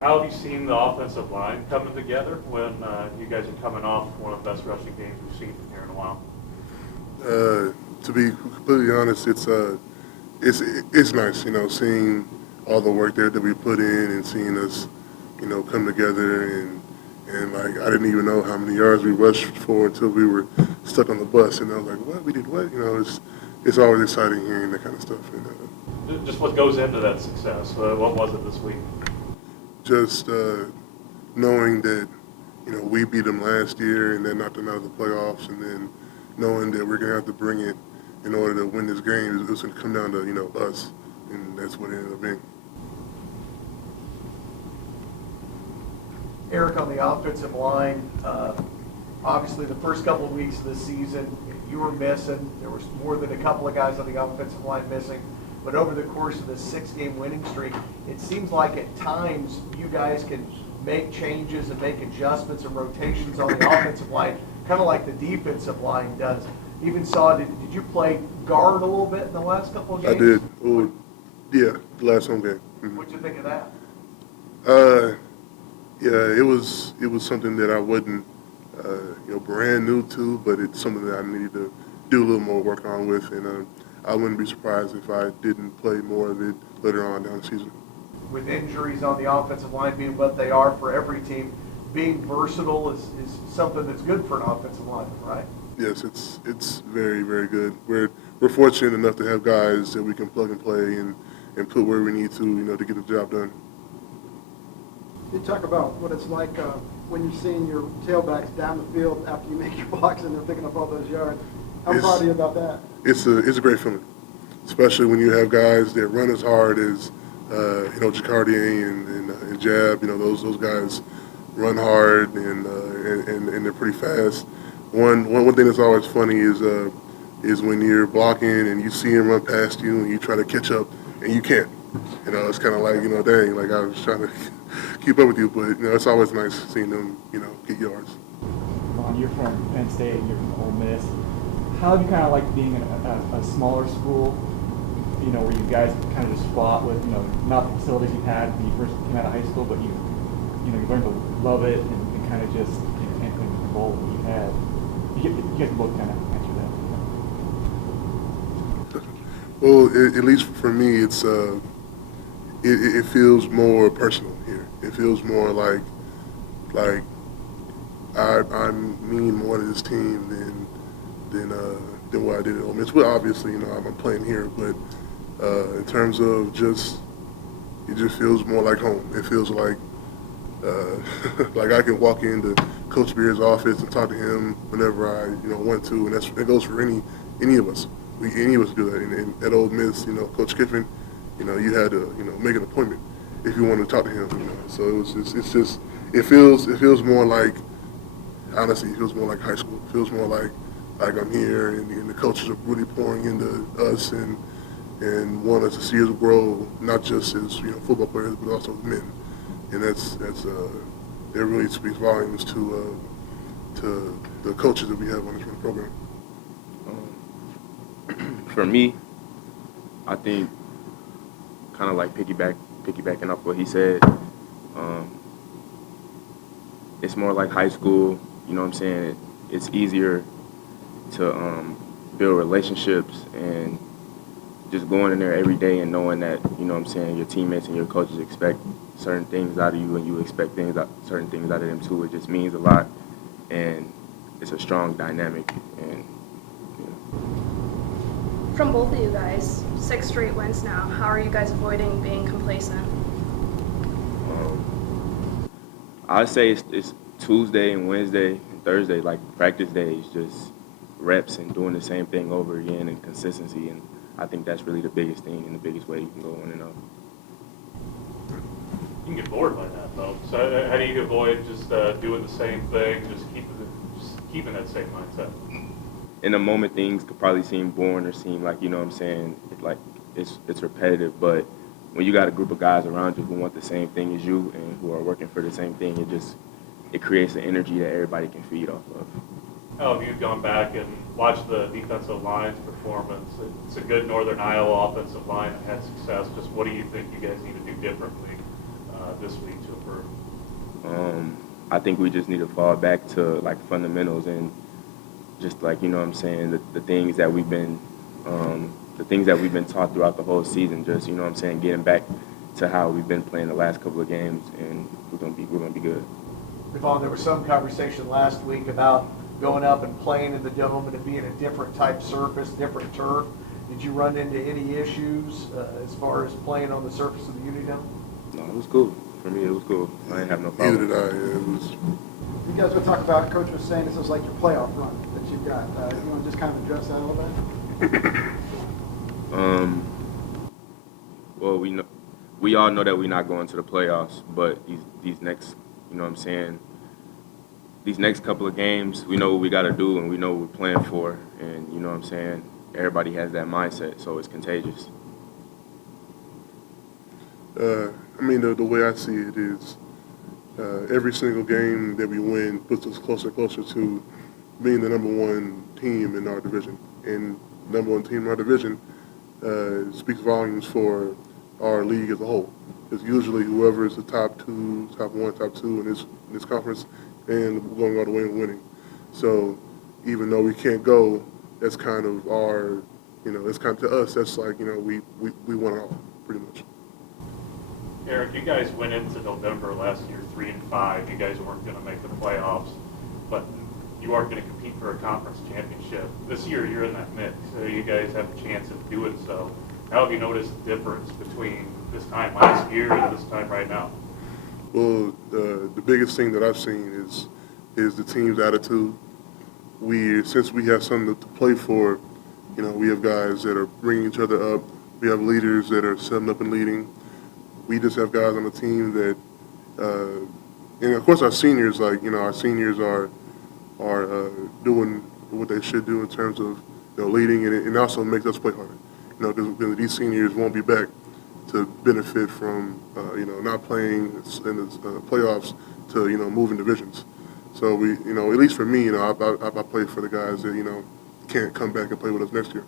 How have you seen the offensive line coming together when you guys are coming off one of the best rushing games we've seen here in a while? To be completely honest, it's nice, seeing all the work there that we put in and seeing us, come together and like I didn't even know how many yards we rushed for until we were stuck on the bus, and I was like, what we did what? It's always exciting hearing that kind of stuff. Just what goes into that success? What was it this week? Just knowing that we beat them last year and then knocked them out of the playoffs, and then knowing that we're gonna have to bring it in order to win this game. It was gonna come down to us, and that's what it ended up being. Eric, on the offensive line, obviously the first couple of weeks of the season, you were missing. There was more than a couple of guys on the offensive line missing. But over the course of this 6-game winning streak, it seems like at times you guys can make changes and make adjustments and rotations on the offensive line, kind of like the defensive line does. Even saw, did you play guard a little bit in the last couple of games? I did. Oh, yeah, the last home game. Mm-hmm. What'd you think of that? Yeah, it was something that I wasn't, brand new to, but it's something that I needed to do a little more work on with, and I wouldn't be surprised if I didn't play more of it later on down the season. With injuries on the offensive line being what they are for every team, being versatile is something that's good for an offensive lineman, right? Yes, it's very, very good. We're fortunate enough to have guys that we can plug and play and put where we need to get the job done. You talk about what it's like when you're seeing your tailbacks down the field after you make your blocks and they're picking up all those yards. How proud are you about that? It's a great feeling, especially when you have guys that run as hard as Jacardier and Jab. Those guys run hard and they're pretty fast. One thing that's always funny is when you're blocking and you see him run past you and you try to catch up and you can't. It's kind of like dang, like I was trying to keep up with you, but it's always nice seeing them get yards. Ron, you're from Penn State, you're from Ole Miss. How do you kind of like being in a smaller school, where you guys kind of just fought with, not the facilities you had when you first came out of high school, but you learned to love it and kind of just can't think of the role that you had. You guys both kind of answer that. Well, at least for me, it feels more personal here. It feels more like I mean more to this team than what I did at Ole Miss. Well, obviously, I'm playing here, but in terms of it just feels more like home. It feels like like I can walk into Coach Beard's office and talk to him whenever I want to, and that goes for any of us. Any of us do that. And at Ole Miss, Coach Kiffin, you had to make an appointment if you wanted to talk to him. So it feels more like, honestly, it feels more like high school. It feels more like I'm here and the coaches are really pouring into us and want us to see us grow, not just as football players, but also as men. And that really speaks volumes to the coaches that we have on this program. For me, I think kind of like piggybacking off what he said, it's more like high school. You know what I'm saying? It's easier to build relationships and just going in there every day and knowing that, your teammates and your coaches expect certain things out of you and you expect certain things out of them too. It just means a lot, and it's a strong dynamic. And From both of you guys, 6 straight wins now. How are you guys avoiding being complacent? I'd say it's Tuesday and Wednesday and Thursday, like practice days, just reps and doing the same thing over again and consistency. And I think that's really the biggest thing and the biggest way you can go on and up. You can get bored by that, though. So how do you avoid just doing the same thing, just keeping that same mindset? In the moment, things could probably seem boring or seem like, it's repetitive. But when you got a group of guys around you who want the same thing as you and who are working for the same thing, it creates an energy that everybody can feed off of. How have you gone back and watched the defensive line's performance? It's a good Northern Iowa offensive line that had success. Just what do you think you guys need to do differently this week to improve? I think we just need to fall back to like fundamentals and just like, you know what I'm saying, the things that we've been taught throughout the whole season. Just, you know what I'm saying, getting back to how we've been playing the last couple of games, and we're gonna be good. Devon, there was some conversation last week about going up and playing in the dome and it being a different type surface, different turf. Did you run into any issues as far as playing on the surface of the Unidome? No, it was cool. For me, it was cool. I didn't have no problem. Either did I. Yeah, it was. You guys would talk about, Coach was saying this is like your playoff run that you've got. You want to just kind of address that a little bit? Well, we all know that we're not going to the playoffs, but these next, you know what I'm saying, these next couple of games, we know what we got to do and we know what we're playing for, and you know what I'm saying, everybody has that mindset, so it's contagious. I mean, the way I see it is every single game that we win puts us closer and closer to being the number one team in our division. And number one team in our division speaks volumes for our league as a whole. Because usually whoever is the top two, top one, top two in this conference, and we're going all the way and winning. So even though we can't go, that's kind of our, you know, it's kind of to us, that's like, you know, we won it all, pretty much. Eric, you guys went into November last year 3-5. You guys weren't going to make the playoffs, but you aren't going to compete for a conference championship. This year, you're in that mix, so you guys have a chance of doing so. How have you noticed the difference between this time last year and this time right now? Well, the biggest thing that I've seen is the team's attitude. Since we have something to play for, you know, we have guys that are bringing each other up. We have leaders that are setting up and leading. We just have guys on the team that, and of course our seniors, like, you know, our seniors are doing what they should do in terms of, you know, leading, and it also makes us play harder. You know, because these seniors won't be back to benefit from, you know, not playing in the playoffs to, you know, moving divisions. So we, you know, at least for me, you know, I play for the guys that, you know, can't come back and play with us next year.